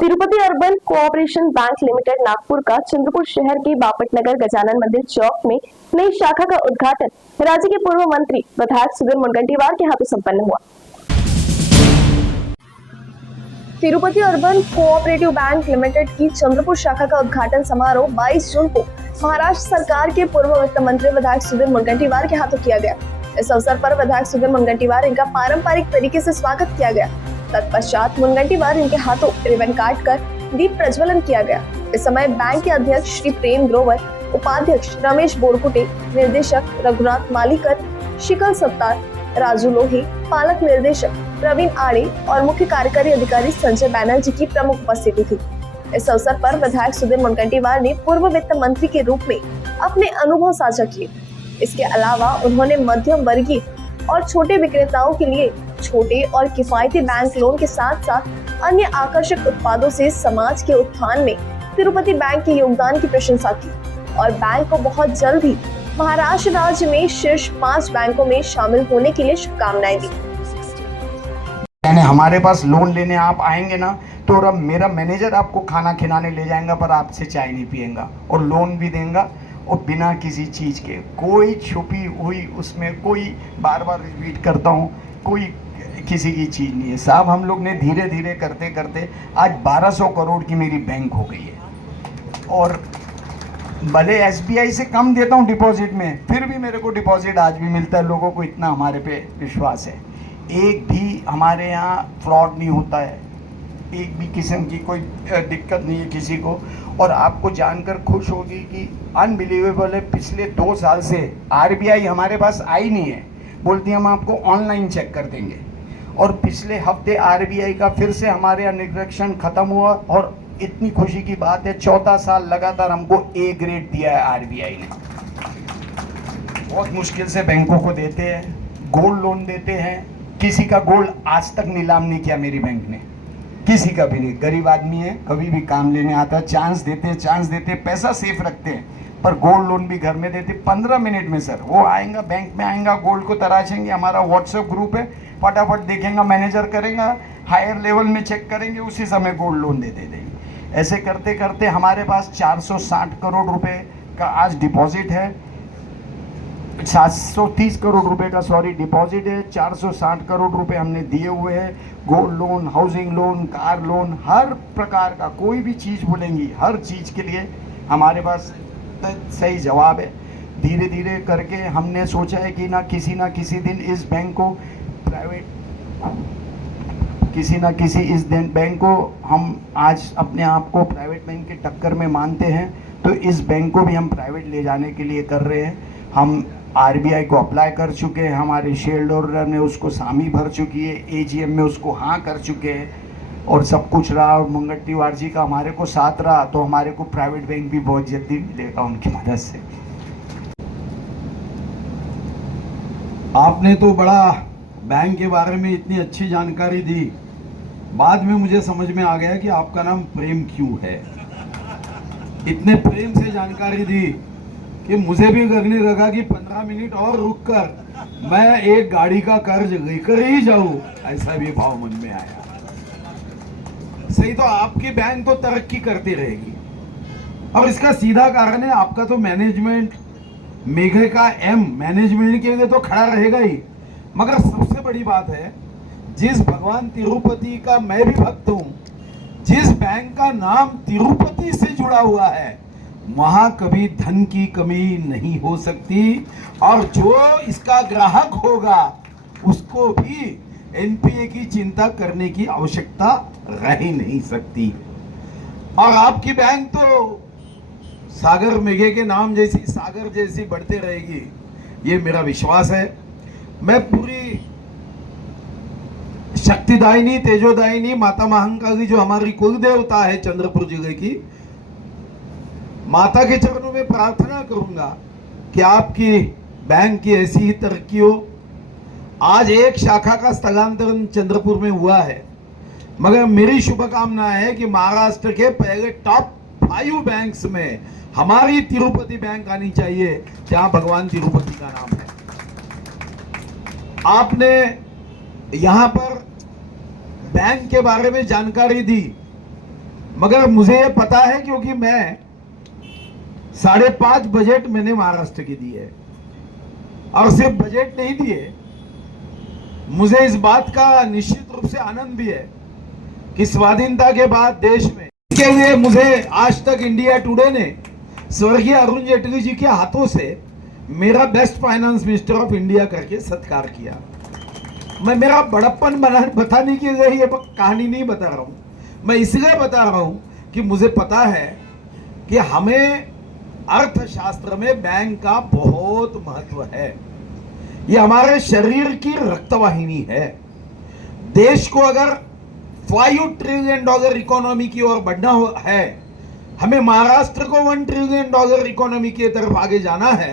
Tirupati urban cooperation bank limited Nagpur का चंद्रपुर शहर के बापटनगर गजानन मंदिर चौक में नई शाखा का उद्घाटन राज्य के पूर्व मंत्री विधायक सुधीर मुनगंटीवार के हाथों संपन्न हुआ। Tirupati urban cooperative bank limited की चंद्रपुर शाखा का उद्घाटन समारोह 22 जून को महाराष्ट्र सरकार के पूर्व वित्त मंत्री विधायक सुधीर मुनगंटीवार के हाथों किया गया। इस अवसर पर विधायक सुधीर मुनगंटीवार इनका पारंपरिक तरीके से स्वागत किया गया। तत्पश्चात मुनगंटीवार इनके हाथों रिबन काट कर दीप प्रज्वलन किया गया। इस समय बैंक के अध्यक्ष श्री प्रेम ग्रोवर, उपाध्यक्ष रमेश बोरकुटे, निर्देशक रघुनाथ मालीकर, शिकल सत्तार, राजू लोही, पालक निर्देशक प्रवीण आड़े और मुख्य कार्यकारी अधिकारी संजय बैनर्जी की प्रमुख उपस्थिति थी। इस अवसर पर विधायक सुधीर मुनगंटीवार ने पूर्व वित्त मंत्री के रूप में अपने अनुभव साझा किए। इसके अलावा उन्होंने मध्यम वर्गीय और छोटे विक्रेताओं के लिए छोटे और किफायती बैंक लोन के साथ साथ अन्य आकर्षक उत्पादों से समाज के उत्थान में तिरुपति बैंक के योगदान की प्रशंसा की और बैंक को बहुत जल्द ही महाराष्ट्र राज्य में शीर्ष 5 बैंकों में शामिल होने के लिए शुभकामनाएं दी। यानी हमारे पास लोन लेने आप आएंगे ना तो मेरा मैनेजर आपको खाना खिलाने ले जाएगा पर आपसे चाय नहीं पिएगा और लोन भी देगा और बिना किसी चीज़ के, कोई छुपी हुई उसमें कोई बार बार रिपीट करता हूँ कोई किसी की चीज़ नहीं है साहब। हम लोग ने धीरे धीरे करते करते आज 1200 करोड़ की मेरी बैंक हो गई है और भले SBI से कम देता हूँ डिपॉजिट में, फिर भी मेरे को डिपॉजिट आज भी मिलता है। लोगों को इतना हमारे पे विश्वास है। एक भी हमारे यहाँ फ्रॉड नहीं होता है, एक भी किस्म की कोई दिक्कत नहीं है किसी को। और आपको जानकर खुश होगी कि अनबिलीवेबल है, पिछले 2 साल से RBI हमारे पास आई नहीं है, बोलती हम आपको ऑनलाइन चेक कर देंगे। और पिछले हफ्ते RBI का फिर से हमारे यहाँ निरीक्षण खत्म हुआ और इतनी खुशी की बात है 14 साल लगातार हमको A ग्रेड दिया है RBI ने। बहुत मुश्किल से बैंकों को देते हैं, गोल्ड लोन देते हैं। किसी का गोल्ड आज तक नीलाम नहीं किया मेरी बैंक ने, किसी का भी नहीं। गरीब आदमी है, कभी भी काम लेने आता है, चांस देते पैसा सेफ रखते हैं, पर गोल्ड लोन भी घर में देते 15 मिनट में। सर वो आएगा बैंक में आएगा, गोल्ड को तराशेंगे, हमारा व्हाट्सएप ग्रुप है, फटाफट देखेंगे, मैनेजर करेगा, हायर लेवल में चेक करेंगे, उसी समय गोल्ड लोन दे देंगे। ऐसे करते करते हमारे पास 460 करोड़ रुपए का आज डिपॉजिट है, 730 करोड़ रुपए का डिपॉजिट है। 460 करोड़ रुपए हमने दिए हुए हैं। Gold loan, housing loan, car loan, हर प्रकार का कोई भी चीज़ बोलेंगी, हर चीज़ के लिए हमारे पास सही जवाब है। धीरे धीरे करके हमने सोचा है कि ना किसी दिन इस बैंक को बैंक को हम आज अपने आप को प्राइवेट बैंक के टक्कर में मानते हैं, तो इस बैंक को भी हम प्राइवेट ले जाने के लिए कर रहे हैं। हम RBI को अप्लाई कर चुके हैं, हमारे शेयर होल्डर ने उसको सामी भर चुकी है, AGM में उसको हाँ कर चुके हैं और सब कुछ रहा। और मुनगंटीवार जी का हमारे को साथ रहा तो हमारे को प्राइवेट बैंक भी बहुत जल्दी मिलेगा उनकी मदद से। आपने तो बड़ा बैंक के बारे में इतनी अच्छी जानकारी दी, बाद में मुझे समझ में आ गया कि आपका नाम प्रेम क्यों है। इतने प्रेम से जानकारी दी कि मुझे भी लगने लगा कि 15 मिनट और रुककर मैं एक गाड़ी का कर्ज लेकर ही जाऊं, ऐसा भी भाव मन में आया। सही तो आपकी बैंक तो तरक्की करती रहेगी और इसका सीधा कारण है आपका तो मैनेजमेंट, मेघे का M मैनेजमेंट के लिए तो खड़ा रहेगा ही, मगर सबसे बड़ी बात है जिस भगवान तिरुपति का मैं भी भक्त हूं, जिस बैंक का नाम तिरुपति से जुड़ा हुआ है, वहां कभी धन की कमी नहीं हो सकती और जो इसका ग्राहक होगा उसको भी NPA की चिंता करने की आवश्यकता रह ही नहीं सकती। और आपकी बैंक तो सागर मेघे के नाम जैसी, सागर जैसी बढ़ते रहेगी, ये मेरा विश्वास है। मैं पूरी शक्तिदायिनी, तेजोदायिनी माता महाकाली जो हमारी कुल देवता है चंद्रपुर जिले की, माता के चरणों में प्रार्थना करूंगा कि आपकी बैंक की ऐसी ही तरक्की हो। आज एक शाखा का स्थलांतरण चंद्रपुर में हुआ है, मगर मेरी शुभकामना है कि महाराष्ट्र के पहले टॉप 5 बैंक्स में हमारी तिरुपति बैंक आनी चाहिए, जहां भगवान तिरुपति का नाम है। आपने यहां पर बैंक के बारे में जानकारी दी मगर मुझे ये पता है क्योंकि मैं 5.5 बजट मैंने महाराष्ट्र के दिए और सिर्फ बजट नहीं दिए, मुझे इस बात का निश्चित रूप से आनंद भी है कि स्वाधीनता के बाद देश में के लिए मुझे आज तक इंडिया टुडे ने स्वर्गीय अरुण जेटली जी के हाथों से मेरा best finance minister of India करके सत्कार किया। मैं मेरा बड़प्पन बताने के लिए ये कहानी नहीं बता रहा हूं, मैं इसलिए बता रहा हूं कि मुझे पता है कि हमें अर्थशास्त्र में बैंक का बहुत महत्व है। ये हमारे शरीर की रक्तवाहिनी है। देश को अगर $5 ट्रिलियन इकोनॉमी की ओर बढ़ना है, हमें महाराष्ट्र को $1 ट्रिलियन इकोनॉमी की तरफ आगे जाना है,